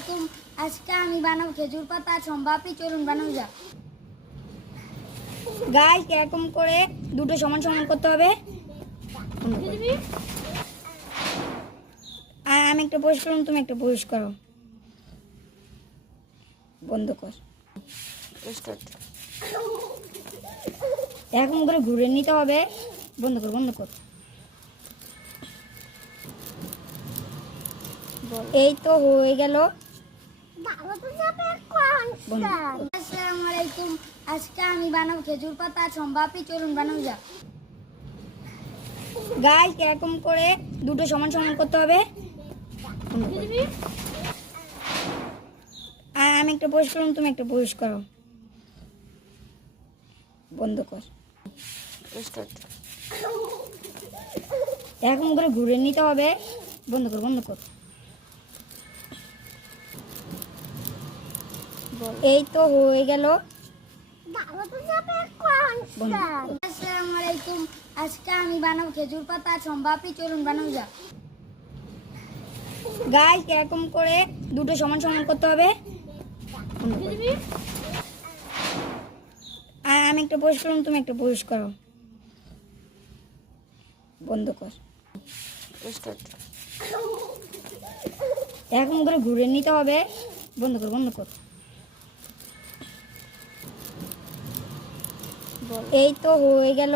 আলাইকুম। আজকে আমি বানাবো খেজুর পাতা সম্ভাপি। চলুন বানানো যাক। গাইস, এরকম করে দুটো সমান সমান করতে হবে। আর আমি একটা পোস্ট করলাম, তুমি একটা পোস্ট করো। বন্ধ কর। এরকম করে ঘুরে নিতে হবে। বন্ধ কর, বন্ধ কর। এই তো হয়ে গেল। আসসালামু আলাইকুম। আজকে আমি বানাবো খেজুর পাতা সম্ভাপি। চলুন বানানো যাক। গাইস, এরকম করে দুটো সমান সমান করতে হবে। আর আমি একটা পোস্ট করলাম, তুমি একটা পোস্ট করো। বন্ধ কর। এরকম করে ঘুরে নিতে হবে। বন্ধ কর, বন্ধ কর। এই তো হয়ে গেল। আসসালামু আলাইকুম। আজকে আমি বানাবো খেজুর পাতা সম্ভাপি। চলুন বানানো যাক। গাইস, এরকম করে দুটো সমান সমান করতে হবে। আর আমি একটা পোস্ট করলাম, তুমি একটা পোস্ট করো। বন্ধ কর। এরকম করে ঘুরে নিতে হবে। বন্ধ কর, বন্ধ কর। এই তো হয়ে গেল।